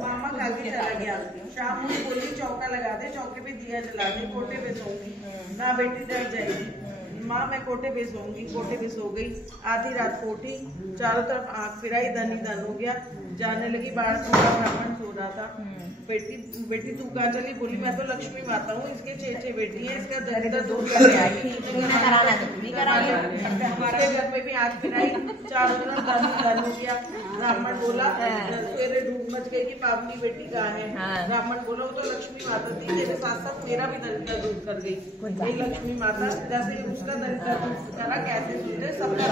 मामा खा के चला गया। शाम को बोली चौका लगा दे, चौके पे दिया जला दे, कोटे पे सोऊंगी ना बेटी डर जाएगी। माँ मैं कोटे पे सोऊंगी, कोटे पे सो गई। आधी रात को उठी, चारों तरफ आंख फिराई, धन ही धन हो गया। जाने लगी, बाहर थोड़ा ब्राह्मण सो रहा था। बेटी बेटी तू कहाँ चली? बोली मैं तो लक्ष्मी माता हूँ, इसके 6 बेटी है, इसका दरिद्र दूर करके आई। हमारे घर में भी आंख फिराई, चारों तरफ धन ही धन हो गया। ब्राह्मण बोला सवेरे ढूंढ मच गई कि पावनी बेटी कहाँ है। ब्राह्मण बोला वो तो लक्ष्मी माता थी, तेरे साथ साथ मेरा भी दरिद्र दूर कर गई। लक्ष्मी माता जैसे उसका दरिद्र दूर करा, कैसे सुनते सबका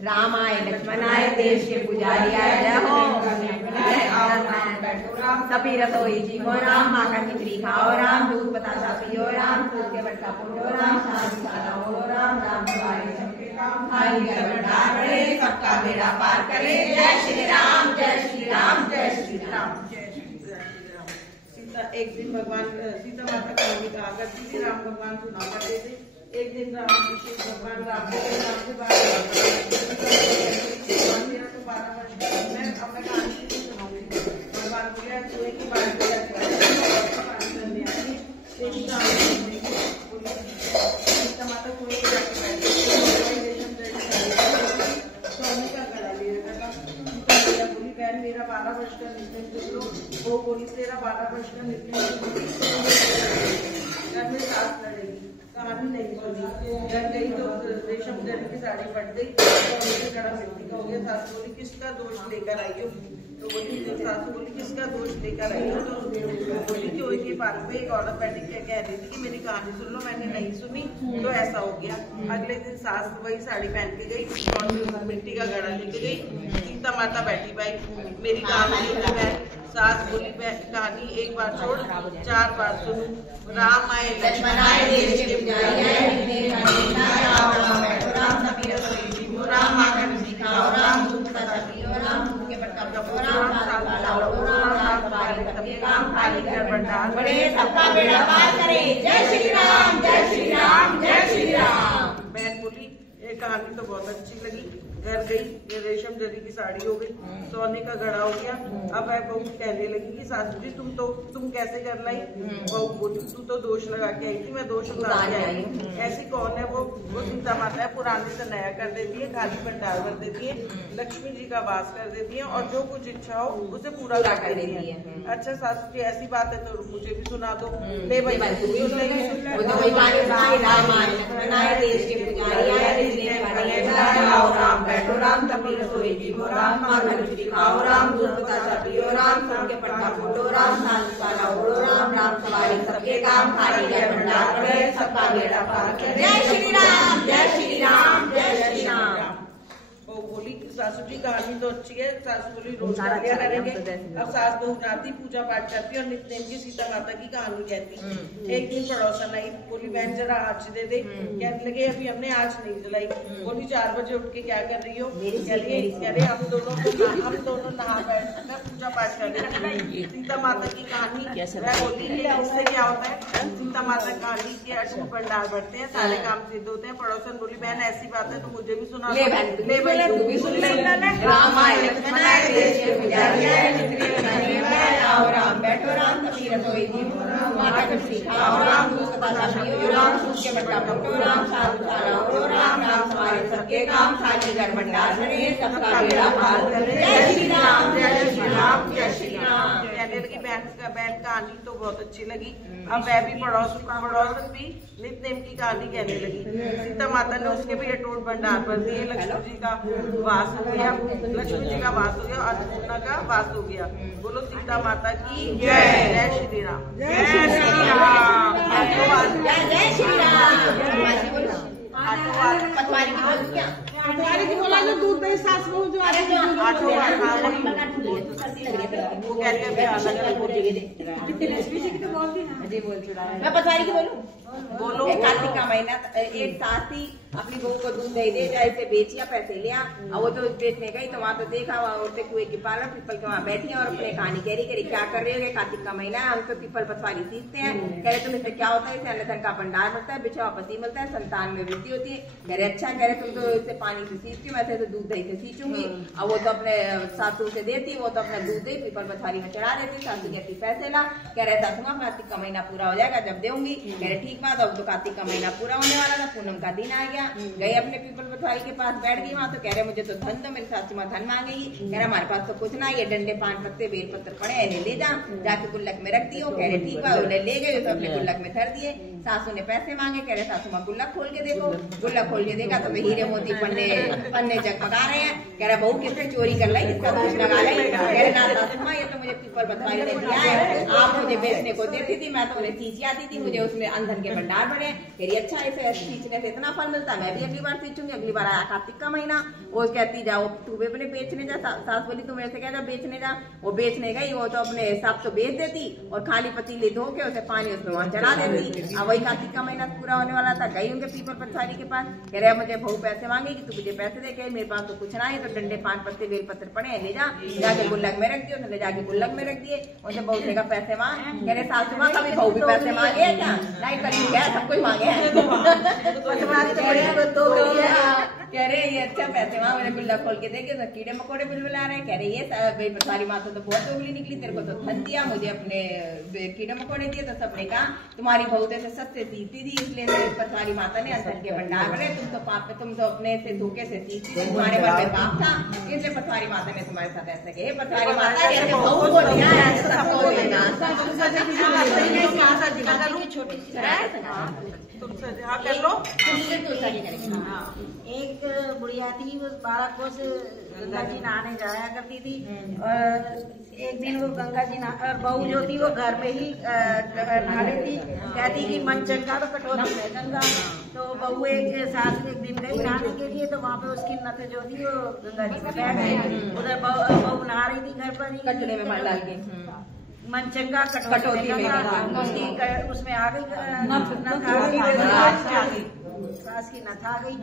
रामाय लक्ष्मणाय देश के पुजारी आय हो सभी रसोई जी हो राम, माखन खिचड़ी खाओ राम, दूध बतासा पियो राम, दूध के बट्टा पोलो राम, शादी सारा बोलो राम, राम सवारी सबके काम खाली कर भंडार करे, सबका बेड़ा पार करे। जय श्री राम, जय श्री राम, जय श्री राम, जय श्री राम। सीता एक दिन भगवान सीता माता कहानी कहा करती थी, राम भगवान सुना करते थे। एक दिन राम भगवान राम से बात मेरा तो 12 वर्ष का मैं अपना कहानी नहीं सुनाऊंगी। भगवान बोले कुएं की बात करने आई, सीता माता कुएं के जाके बैठी, सोने का गला ले रखा था। बोली बहन मेरा 12 वर्ष का नित्य लो। वो बोली तेरा 12 वर्ष का नित्य घर में सास लड़ेगी, कहानी नहीं सुनी। घर गई तो रेशम जरी की साड़ी फट गई, कड़ा मिट्टी का हो गया। सास बोली किसका दोष लेकर आई हो? तो बोली सासू बोली किसका दोष लेकर आई हो? तो बोली कि वही के पास में एक औरत बैठी क्या कह रही थी कि मेरी कहानी सुन लो, मैंने नहीं सुनी तो ऐसा हो गया। अगले दिन सास वही साड़ी पहन के गई, मिट्टी का घड़ा लेके गई। सीता माता बैठी भाई मेरी कहानी सास बोली कहानी एक बार छोड़ 4 बार सुनू। राम आए लक्ष्मण आए देश के पुजारी आए, राम माखन सिखाओ राम, दूध का पियो राम, दूध के बट्टा पियो राम, सबके काम खाली कर भंडार बड़े, सबका बेड़ा पार करे। जय श्री राम, जय श्री राम, जय श्री राम। बहन बोली ये कहानी तो बहुत अच्छी लगी। घर गई, ये रेशम जरी की साड़ी हो गई, सोने का घड़ा हो गया। अब वह बहू कहने लगी कि सासू जी तुम कैसे कर लाई? बहू बोली तू तो दोष लगा के आई थी, मैं दोष लगा के आई। ऐसी कौन है? वो सीता माता है, पुराने से नया कर देती है, खाली भंडार भर देती है, लक्ष्मी जी का वास कर देती है और जो कुछ इच्छा हो उसे पूरा कर देती है। अच्छा सासू जी ऐसी बात है तो मुझे भी सुना दो। ले भाई बैठो राम, तभी रसोई जी हो राम, माखन खिचड़ी खाओ राम, दूध बतासा पियो राम, सबके पट्टा फोटो राम, साल सारा ओढ़ो राम, राम सवारी सबके काम खाली है भंडार करे, सबका बेड़ा पार करे। जय श्री राम, जय श्री राम, जय श्री राम। वो बोली सासू जी कहानी तो अच्छी है। सासू बोली रोज कहानियां करेंगे। अब सास बहू राती पूजा पाठ करती और नित्य की सीता माता की कहानी कहती। एक दिन पड़ोसन आई, बोली बहन जरा आँच दे दे। कहने लगे अभी हमने आँच नहीं जलाई। बोली 4 बजे उठ के क्या कर रही हो? कह रहे हम दोनों नहा बैठ पूजा पाठ कर रहे सीता माता की कहानी। बोली इससे क्या होता है? सीता माता की कहानी के अटूट भंडार बढ़ते हैं, सारे काम सिद्ध होते हैं। पड़ोसन बोली बहन ऐसी बात है तो मुझे भी सुना। तू भी सुन ले। राम आए लक्ष्मण आए देश के पुजारी आए, आओ राम बैठो राम, सभी रसोई जी हो राम, माखन सिखाओ राम, दूध बतासा पियो राम, दूध के बट्टा फोटो राम, साधु सारा ओढ़ो राम, राम सवारी सबके काम खाली कर भंडार करे, सबका बेड़ा पार करे। जय श्री राम, जय श्री राम, जय श्री राम। कहने लगी बहन कहानी तो बहुत अच्छी लगी। अब वह भी पड़ोसन भी नित्य की कहानी कहने लगी। सीता माता ने उसके भी अटूट भंडार भर दिए। लक्ष्मी जी का वास हो गया, लक्ष्मी जी का वास हो गया, अन्नपूर्णा का वास हो गया। बोलो सीता माता की जय। जय श्री राम, जय श्री राम, जय श्री राम। पटवारी की बोला जो दूध दही सास बहू जो वो कह रही है मैं पटवारी की बोलूं? बोलो। कार्तिक का महीना, एक सास थी अपनी बहू को दूध दे दे, चाहे इसे बेचिया पैसे लिया। और वो तो बेचने गई तो वहाँ तो देखा औरतें कुएं की पार्लर पीपल के वहाँ बैठी है और अपने कहानी कह रही क्या कर रहे हो, कार्तिक का महीना है, हम तो पीपल पथवारी सीखते हैं। कह रहे तुम इससे क्या होता है, इसे अन्न धन का भंडार बढ़ता है, बिछवा पति मिलता है, संतान में वृद्धि होती है। कह रहे अच्छा, कह रहे तुम तो इससे पानी से सींचती हो, वैसे तो दूध दही से सींचूंगी। अब वो तो अपने सासू से देती, वो तो अपना दूध दही पीपल पथवारी में चढ़ा देती। सासू कहती पैसे ला। कह रहे सासू माँ कार्तिक का महीना पूरा हो जाएगा जब देऊंगी। कह रहे ठीक बात। अब तो कार्तिक का महीना पूरा होने वाला था, पूनम का दिन आ गया। गए अपने पीपल पथवारी के पास बैठ गई वहाँ, तो कह रहे मुझे तो धन दो, मेरी सासू माँ धन मांगेगी। कह रहे हमारे पास तो कुछ ना, ये डंडे 5 पत्ते बेल पत्थर पड़े हैं, ले जा, जाके गुल्लक में रख दियो। कह रहे ठीक है, उन्हें ले गए तो अपने गुल्लक में धर दिए। सासू ने पैसे मांगे। कह रहे सासू माँ गुल्लक खोल के देखो। गुल्लक खोल के देखा तो हीरे मोती पन्ने जगमगा रहे हैं। कह रहा बहू किसने चोरी कर लाई, किसका दोष लगा लाई। कह रहे ना सासू माँ, ये तो मुझे पीपल पथवारी ने दिया है, आप मुझे बेचने को देती थी, मैं तो उन्हें सींची आती थी, मुझे उसमें अंधन के भंडार बढ़े। कह रही अच्छा, इसे सींचने से इतना फल मिलता है, मैं भी अगली बार सींचूंगी। अगली बार आया कार्तिक का महीना, वो कहती जाओ तू भी अपने बेचने जा। सास बोली तू मेरे से क्या जा बेचने जा। वो बेचने गई, वो तो अपने हिसाब से बेच देती और खाली पतीले धो के उसे पानी उसमें वहां चढ़ा देती। अब वही कार्तिक का महीना पूरा होने वाला था, गई उनके पीपल पथवारी के पास। कह रहे मुझे बहू पैसे मांगेगी, तू मुझे पैसे दे। के मेरे पास तो कुछ ना है, तो डंडे 5 पत्ते बेल पत्थर पड़े हैं, ले जा, जाके गुल्लक में रख दियो। उसने ले जाके गुल्लक में रख दिए। उनसे बहू से पैसे मांग। कह रहे सासू माँ कभी बहू भी पैसे मांगे है क्या? नहीं, कभी क्या सब कुछ मांगे हैं। कह रहे ये अच्छा पैसे वहाँ मैंने गुल्ला खोल के देखे तो कीड़े मकोड़े बिल्कुल आ रहे हैं। कह रहे ये पथवारी माता तो बहुत उंगली निकली, तेरे को तो धन दिया, मुझे अपने कीड़े मकोड़े दिए। तो सबने कहा तुम्हारी बहू से सस्ते सीखती थी, इसलिए पथवारी माता ने अंधन के भंडार बने। तुम तो पाप, तुम तो अपने से धोखे से सीखती थी, तुम्हारे मन में पाप था, इसलिए पथवारी माता ने तुम्हारे साथ ऐसा किया। पथवारी माता कैसे बहू को दिया सबको देना। छोटी एक बुढ़िया थी, वो 12 कोस गंगा जी नहाने जाया करती थी। और एक दिन वो गंगा जी और बहू जो थी वो घर में ही नहा रही थी। कहती कि मन चंगा तो कटौती है गंगा। तो बहू एक सास एक दिन गई नहाने के लिए, तो वहाँ पे उसकी नथ जो थी वो गंगा जी में बैठ गई। उधर बहू नहा रही थी घर पर ही, कटोरे में डाल के मनचंगा कटौती में उसमें आ गई, सास की नथ आ गई।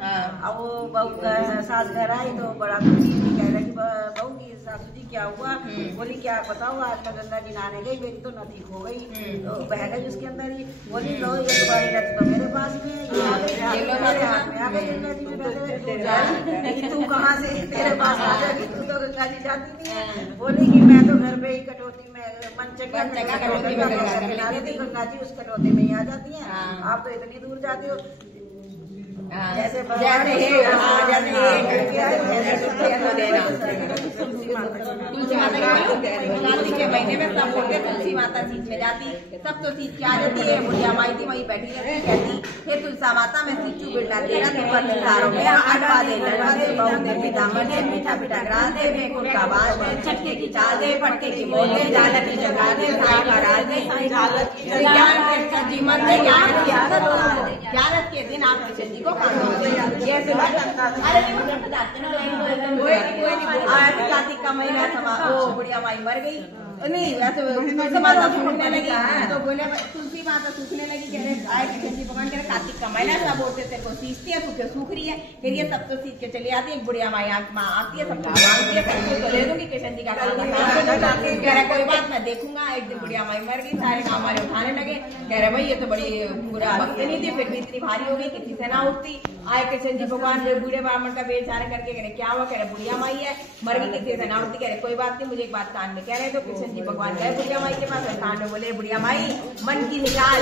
अब वो बहू सास घर आई तो बड़ा दुखी थी, कह रही बहू की सासू जी क्या हुआ? बोली क्या बताओ, आज मैं गंगा जी नहाने गई, मेरी तो नथी खो गई, तो बह गई उसके अंदर ही। बोली लो ये तुम्हारी नथ तो मेरे पास में मेरे हाथ में आ गई गंगा जी में। तू कहाँ से तेरे पास आ जाएगी, तू तो गंगा जी जाती नहीं है। बोली कि मैं तो घर पे ही कटौती में मनचंगा कटौती में गंगा जी उस कटौती में ही आ जाती है, आप तो इतनी दूर जाती हो। जैसे तुलसी माता कार्तिक के महीने में सब बोलते तुलसी माता सींचने जाती, सब तो सींच के आ जाती है। बुढ़िया माई थी वही बैठी रहती, कहती हे तुलसा माता मैं सींचू बिरला तेरा तो पर निसारो गया, अटवा दे लड़वा दे, बहू दे पितामह दे, मीठा मीठा ग्रास दे, बेकुल का बाल दे, छटके की चाल दे, पटके की मोल दे, झालर की जगा दे, साई का राज दे, झालर की जीवन दे, ग्यारह के दिन आप किसी जी को कार्तिक का महीना वो बुढ़िया माई मर गई। नहीं वैसे माता सूखने लगी, तो बोले तुलसी माता सूखने लगी। कह रहे आए कृष्ण जी भगवान कह रहे कार्तिक का महीना सब बोलते तेरे को सींचती है, तू सूख रही है। फिर ये सब तो सींच के चली आती है, बुढ़िया माई माँ आती है, सबको मांगती है, सबको तो ले दूंगी कृष्ण जी का कह रहे कोई बात मैं देखूंगा। एक दिन बुढ़िया माई मर गई, सारे काम हमारे उठाने लगे। कह रहे भाई ये तो बड़ी बुरा भक्त नहीं थी, फिर भी इतनी भारी हो गई किसी से ना उठती। आए कृष्ण जी भगवान बूढ़े ब्राह्मण का बेचारा करके कह रहे क्या हुआ? कह रहे बुढ़िया माई है मर गई, किसी से ना उठती। कह रहे कोई बात नहीं, मुझे एक बात कान में कह रहे। तो कृष्ण जी भगवान गए बुढ़िया माई के पास, कान में बोले बुढ़िया माई मन की निकाल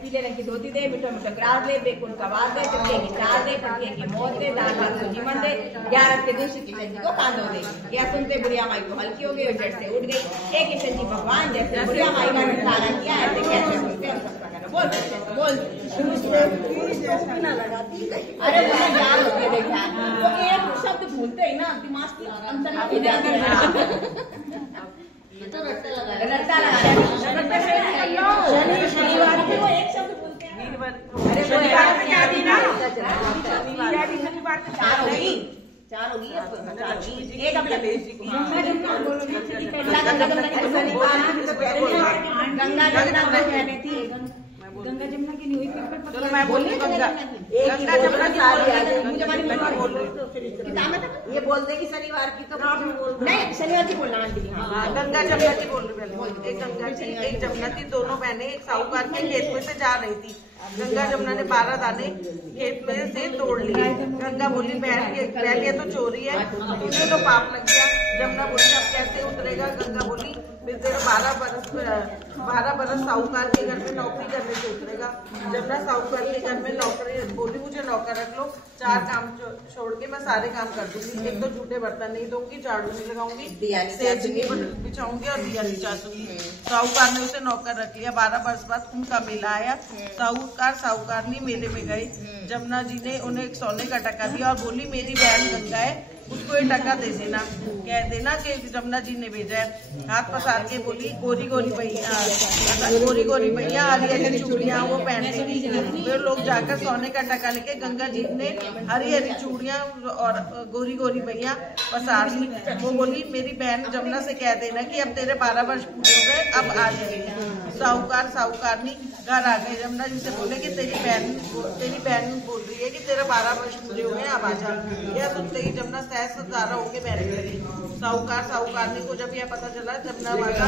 पीले रंग की धोती दे, मिठो मिठो ग्रास दे, बेकुल का बाल दे, चटके की चाल दे, पटके की मोत दे, दाल भात को जीवन दे, 11 के दिन श्री कृष्ण जी को कांदो दे। यह सुनते बुढ़िया माई को हल्की हो गई और जट से उठ गई। हे कृष्ण जी भगवान जैसे बुढ़िया माई का निस्तारण किया ऐसे कैसे सुनते बोल बोल अरे याद होती है देखा, तो एक शब्द भूलते ही ना दिमाग की अंतर रट्टा लगा शनिवार को एक शब्द बोलते हैं। अरे शनिवार को क्या दिन शनिवार को 4 होगी, 4 होगी एक अपना गंगा गंगा थी गंगा जमुना की नहीं हुई फिर चलो मैं बोल रही हूँ गंगा जमुना की बोल रही हूँ। ये बोल देगी शनिवार की तो नहीं, शनिवार की बोलना आंटी। गंगा जमुना की बोल रही हूँ। एक गंगा थी एक जमुना थी, दोनों बहनें एक साहूकार के खेत में से जा रही थी। गंगा जमुना ने 12 दाने खेत में से तोड़ लिए। गंगा बोली बहन ये तो चोरी है, मुझे तो पाप लग गया। जमुना बोली अब कैसे उतरेगा? गंगा बोली तेरे 12 बरस साहूकार के घर में नौकरी करने से उतरेगा। जमुना साहूकार के घर में नौकरी बोली मुझे नौकर रख लो, 4 काम छोड़ के मैं सारे काम कर दूंगी। एक तो झूठे बर्तन नहीं दूंगी, झाड़ू नहीं लगाऊंगी, सेज नहीं बिछाऊंगी और दिया नहीं चाहूंगी। साहूकार ने उसे नौकर रख लिया। 12 वर्ष बाद कुंभ का मेला आया। साहूकारनी मेले में गए। जमुना जी ने उन्हें एक सोने का टका दिया और बोली मेरी बहन गंगा है, उसको ये टका दे देना, कह देना कि जमुना जी ने भेजा है। हाथ पसार के बोली गोरी गोरी भैया हरी हरी चूड़ियां वो पहनने की। वे लोग जाकर सोने का टका लेके गंगा जी ने हरी हरी चूड़ियां और गोरी गोरी भैया पसार ली। वो बोली मेरी बहन जमुना से कह देना कि अब तेरे 12 वर्ष पूरे हो गए, अब आ जाएगी। साहूकारनी घर आ गए। जमुना जी से बोले कि तेरी बहन बोल रही है कि तेरा 12 वर्ष पूरे हो गए, अब आ जा। यह सुनते ही जमुना सहस्त्रधारा होके बहने लगी। साहूकारनी को जब यह पता चला जमुना माता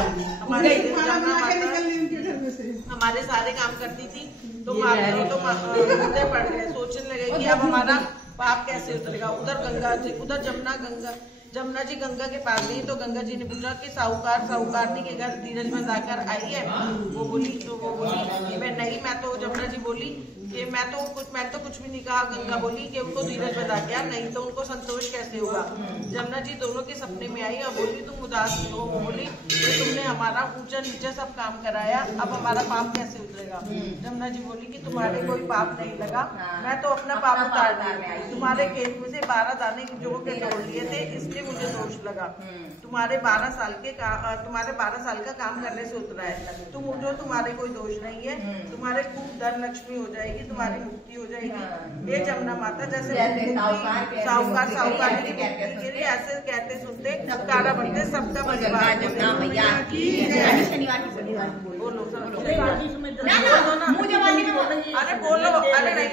हमारे सारे काम करती थी तो मुद्दे पड़ गए। सोचने लगे कि अब हमारा पाप कैसे उतरेगा। उधर जमुना जी गंगा के पास गई तो गंगा जी ने पूछा कि साहूकारनी के घर धीरज बंधाकर आई है? वो बोली कि मैं नहीं। जमुना जी बोली कि मैं तो कुछ भी नहीं कहा। गंगा बोली कि उनको धीरज बंधा के आ, नहीं तो उनको संतोष कैसे होगा। जमुना जी दोनों के सपने में आई और बोली तुम उदास हो। बोली कि तुमने हमारा ऊंचा नीचा सब काम कराया, अब हमारा पाप कैसे उतरेगा। जमुना जी बोली कि तुम्हारे कोई पाप नहीं लगा, मैं तो अपना पाप उतारने में आई। तुम्हारे खेत में से 12 दाने जो के तोड़ लिए थे इसलिए मुझे दोष लगा। तुम्हारे 12 साल का काम करने से उतरा है। तुम्हारे कोई दोष नहीं है। तुम्हारे खूब धन लक्ष्मी हो जाएगी, तुम्हारी मुक्ति हो जाएगी। ये जमुना माता जैसे साहूकार की ऐसे कहते सुनते कारा बनते सबका परिवार। बोलो अरे बोलो अरे नहीं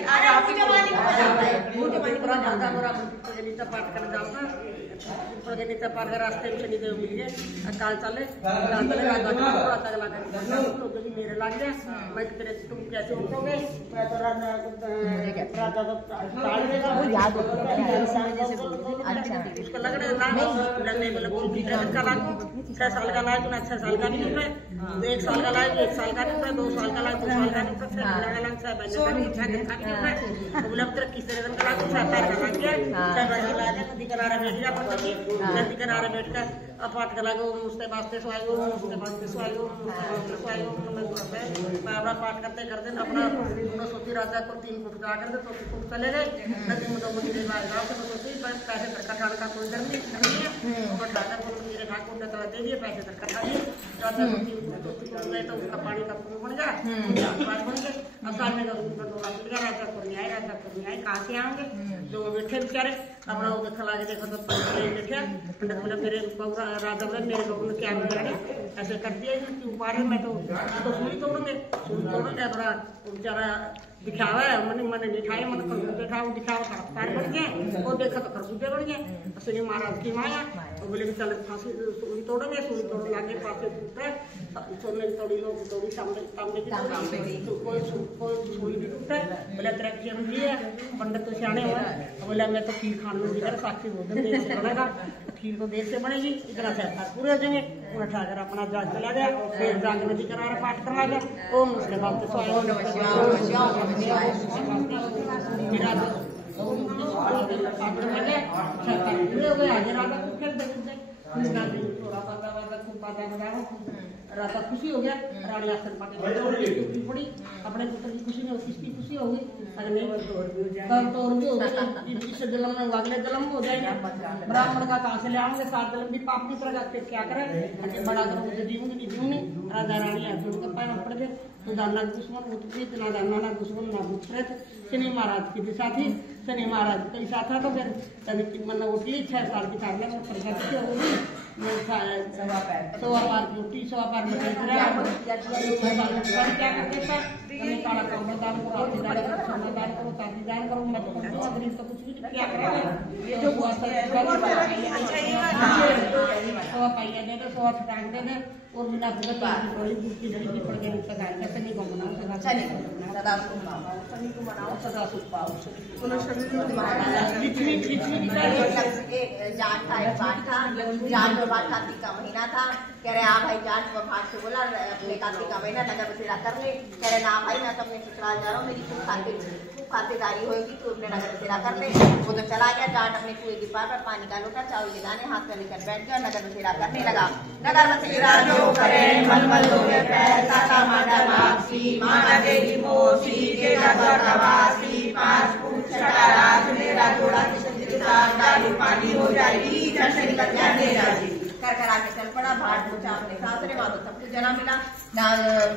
पाठ कर जाऊंगा पाठ कर रास्ते में शनिदेव मिल गए। काल चले मेरे लग गया। मैं तेरे तुम कैसे उठोगे? मैं तो राजा उसको लग रहा है 6 साल का लाए तो 6 साल का नहीं उठे, 1 साल का लाए 1 साल का नहीं उठे, 2 साल का लाए 2 साल का नहीं उठे, 6 महीने का नहीं उठे। बोला तेरा किस तरह का लाए 6 पैर का लग गया। 6 पैर का लाए नदी किनारे बैठ जा पड़ती नदी किनारे बैठ कर पाठ कर लागो उसके वास्ते स्वायो उसके वास्ते स्वायो मैं पाठ करते करते अपना सोची राजा को 3 फुट जा कर तो फुट चले गए। नदी में तो मुझे तो सोची पैसे ठाड़ का कोई डर नहीं है। ठाकर मेरे ठाकुर ने दे दिए पैसे खा लिए तो उसका पानी का कुआं बन गया, बन गए। अब सामने राजा को न्याय कहाँ से आएंगे? जो बैठे बेचारे अपना वो देखा लागे देखो तो देखा पंडित बोले मेरे राजा बोले मेरे लोगों ने क्या बिगाड़े ऐसे कर दिया क्यों मारे। मैं तो सूरी तोड़ूंगे बड़ा बेचारा दिखावा है मन नहीं खाए मन देखा वो दिखावा खरबूजे बन गए। वो देखा तो खरबूजे बन गए। श्री महाराज की माया वो बोले कि चल फांसी सूरी तोड़ेंगे। सूरी तोड़ लाके पासे टूटे सोने की तोड़ी लोग तोड़ी तांबे की कोई सूरी भी टूटे। बोले तेरा जन्म दिया पंडित तो सियाने हुआ। बोला मैं तो खीर खाने में दिखा साक्षी भोजन देर से बनेगा, खीर तो देर से बनेगी, इतना से पूरे हो जाएंगे। उन्हें ठाकर अपना जाग चला गया, फिर जाग नदी किनारे पाठ करवा गया। ओम उसके बाद राजा खुशी हो गया। रानी आसन पाते पड़ी अपने पुत्र की खुशी में किसकी खुशी होगी? अगर नहीं तब तो और भी हो गया। इस जन्म में अगले जन्म में हो जाएगा। ब्राह्मण का कहाँ से ले आएंगे? 7 जन्म भी पाप नहीं करेगा, फिर क्या करे? बड़ा करो मुझे जीवनी नहीं जीवनी। राजा रानी आते उनके पैर पड़ गए। तो ना दुश्मन उत्पीत ना जानना ना दुश्मन ना भूत प्रेत। शनि महाराज की दिशा थी। शनि महाराज कैसा था तो फिर मन उठली 6 साल की साल में परीक्षा होगी। 1.25 पार की उठी 100 पार में क्या कर देता काला कमल दान करो, आरती दान करो, सोना दान करो, चांदी दान करो, मैं तो करती हूँ, गरीब तो कुछ भी क्या करेगा। ये जो हुआ सब सवा पाइया दे दे, सवा छटांग दे दे, और बिना भगत कोई दूसरी घड़ी की पड़ गई उसका गाय कैसे नहीं को मनाओ, सदा सुख पाओ, सभी को मनाओ, सदा सुख पाओ। जाट था, एक बात था, जाट में बात कार्तिक का महीना था, कह रहे हाँ भाई जाट भाग से बोला अपने कार्तिक का महीना नगर बसेरा कर ले, कह रहे ना भाई मैं तो अपने ससुराल जा रहा हूँ, मेरी खूब खातिरदारी होगी तो अपने नगर बसेरा कर ले। वो तो चला गया, जाट अपने कुएं की पार पर पानी का लोटा चावल के दाने हाथ में लेकर बैठ गया, नगर बसेरा करने लगा। नगर बसेरा जो करे मलमल होवे पैर, काका माता वापसी माना देगी मोसी, देगा स्वर्गवासी, 5 फूट छटा रात मेरा जोड़ा किशन के साथ डाली पानी हो जाएगी, जड़ से निकल जा मेरा जी। कर आके चल पड़ा, भाट पूछा अपने सासरे वहां तो सब कुछ जना मिला ना,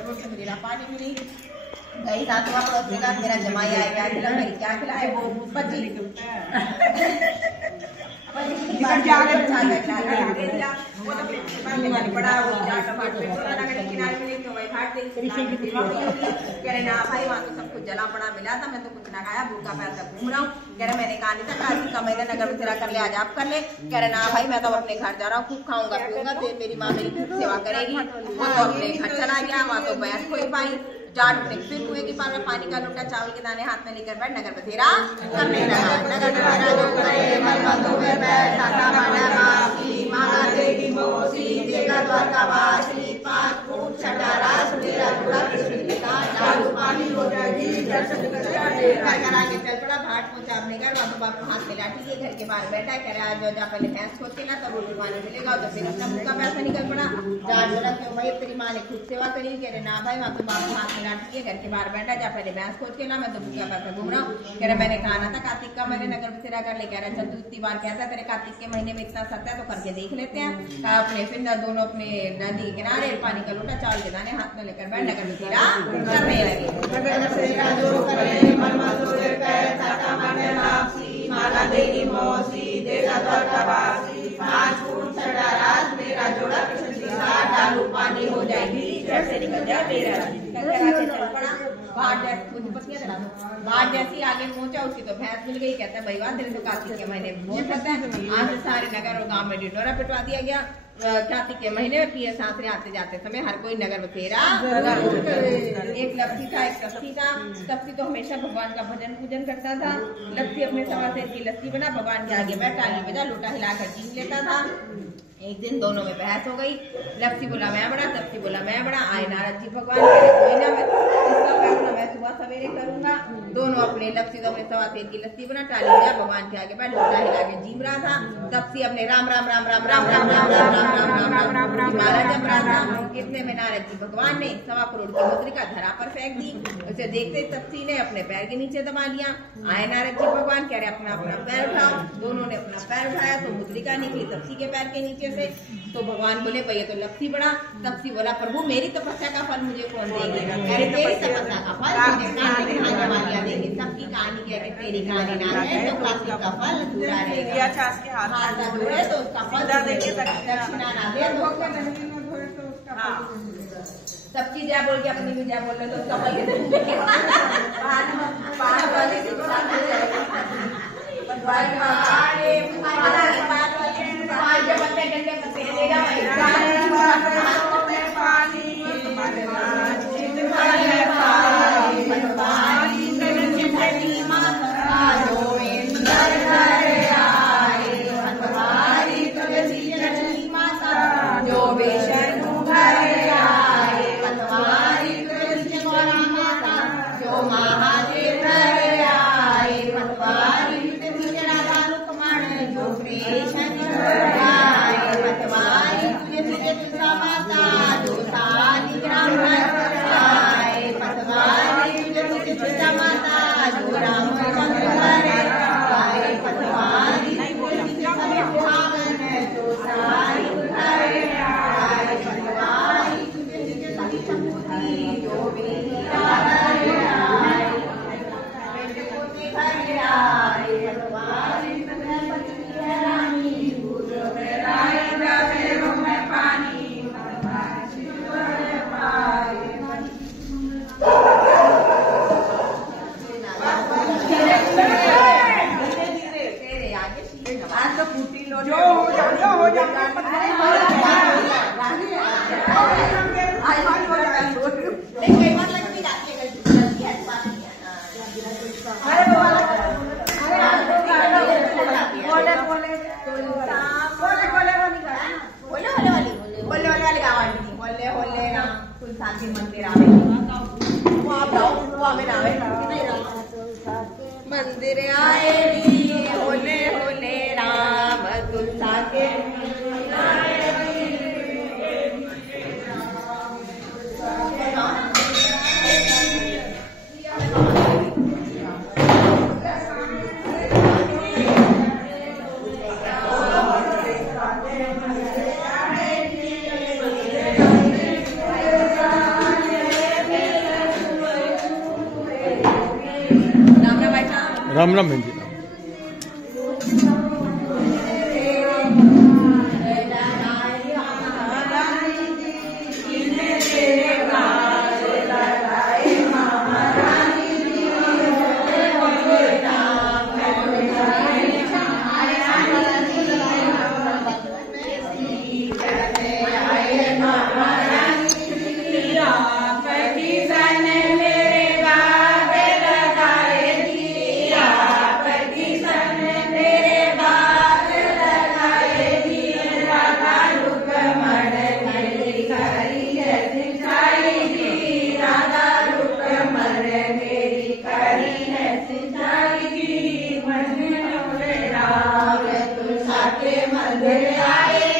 रोटी मिली ना पानी मिली। गई साथ वहां पड़ोसी का मेरा जमाई आएगा, मेरी क्या खिलाए वो बच्ची बड़ा ना भाई वहाँ तो सब कुछ जला पड़ा मिला था, मैं तो कुछ ना खाया, भूखा पैसा घूम रहा हूँ। कह रहे मैंने कहा नहीं था कार्तिक का महीना नगर बसेरा कर ले, आज आप कर ले। कह रहे ना भाई मैं तो अपने घर जा रहा हूँ, खूब खाऊंगा पीऊंगा, तो मेरी माँ मेरी खूब सेवा करेगी। वो तो अपने घर चला गया, वहाँ तो बैठ कोई पाई। जाट फिर कुएं की पार में पानी का लोटा चावल के दाने हाथ में लेकर बैठ नगर बसेरा करने लगा। नगर बसेरा जो करे मलमल होवे पैर, काका माता वापसी माना देगी मोसी, देगा स्वर्गवासी, 5 फूट छटा रात मेरा जोड़ा किशन के साथ डालू पानी हो जाएगी, जड़ से निकल जा मेरा। कर आगे चल पड़ा, भाट पहुंचा अपने घर, वहां तो बाप हाथ में लाठी लिए घर के बाहर बैठा, कह रहा आज जा पहले भैंस खोद के ना तब रोटी पानी मिलेगा, तो फिर अपना भूखा पैसा निकल पड़ा। जाट बोला क्यों भाई तेरी माँ ने खुद सेवा करी, कह रहे ना भाई वहां तो बाप हाथ में लाठी लिए घर के बाहर बैठा, जा पहले भैंस खोद के ना मैं तो भूखा पैसा घूम रहा हूँ। कह रहे मैंने कहा ना था कार्तिक का मैंने नगर बसेरा कर ले, कह रहा चल तू इतनी बार कहता तेरे कार्तिक के महीने में इतना सत्ता है तो करके देख लेते हैं। अपने फिर दोनों अपने नदी के किनारे पानी का लोटा चावल के दाने हाथ में लेकर बैठ नगर बसेरा करने लगे। नगर बसेरा जो करे मलमल होवे पैर, काका माता वापसी माना देगी मोसी, देगा स्वर्गवासी, 5 फूट छटा रात मेरा जोड़ा किशन के साथ डालू पानी हो जाएगी, जड़ से निकल जा मेरा। बाढ़ जैसी आगे पहुंचा, उसकी तो भैंस मिल गई। कहता है भाई वाह तेरे तो कार्तिक के महीने बहुत सकता है। आज सारे नगर और गांव में डिंडोरा पिटवा दिया गया। कार्तिक के महीने में पिए सांसरे आते जाते समय हर कोई नगर बसेरा। एक लपसी था, एक तपसी था। तपसी तो हमेशा भगवान का भजन पूजन करता था। लपसी अपने सवा सेर की लस्सी बना भगवान के आगे बैठ ताली बजा लोटा हिलाकर पी लेता था। एक दिन दोनों में बहस हो गई। लपसी बोला मैं बड़ा, तपसी बोला मैं बड़ा। आए नारद जी भगवान कोई ना मैं सुबह सवेरे करूंगा। दोनों अपने लपसी तो अपने सवा सेर की लस्सी बना टाली बजा भगवान के आगे बैठ लोटा हिला के जीव रहा था। तपसी अपने राम राम राम राम राम राम राम राम राम राम राम राम माला जप रहा था। इतने में नारद जी भगवान ने 1.25 करोड़ की मुद्रिका धरा पर फेंक दी। उसे देखते तपसी ने अपने पैर के नीचे दबा लिया। आए नारद जी भगवान कह रहे अपना अपना पैर उठाओ। दोनों ने अपना पैर उठाया तो मुद्रिका निकली तपसी के पैर के नीचे से। तो भगवान बोले भैया तो लपसी बड़ा। तपसी बोला प्रभु मेरी तपस्या का फल मुझे कौन देंगे? अरे तेरी तपस्या का फल देंगे। सबकी कहानी कह के तेरी कहानी ना है तो प्लास्टिक का फल पूरा रहेगा। हाथ धोए तो उसका फल दक्षिणा ना दे तो सब चीज जय बोल के अपनी भी जय बोल रहे तो उसका फल तुलसाचे मंदिर आवे वो आप जाओ वो हमें आवे मंदिर आए होले होले राम तुलसा के राम राम बहन जी। मंदिर आए